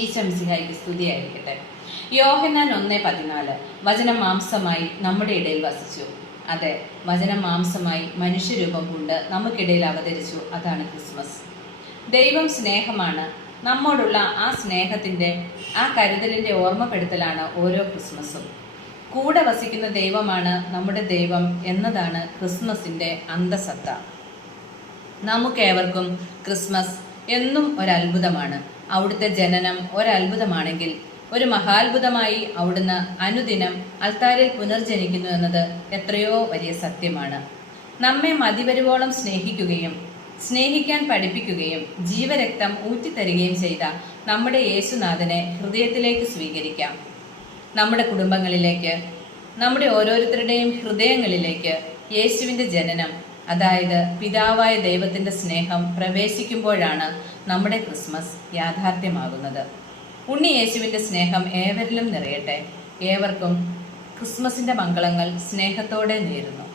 ഈശോ മിശിഹായ്ക്ക് സ്തുതിയായിരിക്കട്ടെ. യോഹന്നാൻ 1:14 വചനം മാംസമായി നമ്മുടെ ഇടയിൽ വസിച്ചു. അതെ, വചനം മാംസമായി മനുഷ്യരൂപം കൊണ്ട് നമുക്കിടയിൽ അവതരിച്ചു. അതാണ് ക്രിസ്മസ്. ദൈവം സ്നേഹമാണ്. നമ്മോടുള്ള ആ സ്നേഹത്തിൻ്റെ, ആ കരുതലിൻ്റെ ഓർമ്മപ്പെടുത്തലാണ് ഓരോ ക്രിസ്മസും. കൂടെ വസിക്കുന്ന ദൈവമാണ് നമ്മുടെ ദൈവം എന്നതാണ് ക്രിസ്മസിൻ്റെ അന്തസത്ത. നമുക്കേവർക്കും ക്രിസ്മസ് എന്നും ഒരത്ഭുതമാണ്. അവിടുത്തെ ജനനം ഒരത്ഭുതമാണെങ്കിൽ ഒരു മഹാത്ഭുതമായി അവിടുന്ന് അനുദിനം അൽത്താരിൽ പുനർജനിക്കുന്നു എന്നത് എത്രയോ വലിയ സത്യമാണ്. നമ്മെ മതിവരുവോളം സ്നേഹിക്കുകയും സ്നേഹിക്കാൻ പഠിപ്പിക്കുകയും ജീവരക്തം ഊറ്റിത്തരികയും ചെയ്ത നമ്മുടെ യേശുനാഥനെ ഹൃദയത്തിലേക്ക് സ്വീകരിക്കാം. നമ്മുടെ കുടുംബങ്ങളിലേക്ക്, നമ്മുടെ ഓരോരുത്തരുടെയും ഹൃദയങ്ങളിലേക്ക് യേശുവിൻ്റെ ജനനം, അതായത് പിതാവായ ദൈവത്തിൻ്റെ സ്നേഹം പ്രവേശിക്കുമ്പോഴാണ് നമ്മുടെ ക്രിസ്മസ് യാഥാർത്ഥ്യമാകുന്നത്. ഉണ്ണി യേശുവിൻ്റെ സ്നേഹം ഏവരിലും നിറയട്ടെ. ഏവർക്കും ക്രിസ്മസിൻ്റെ മംഗളങ്ങൾ സ്നേഹത്തോടെ നേരുന്നു.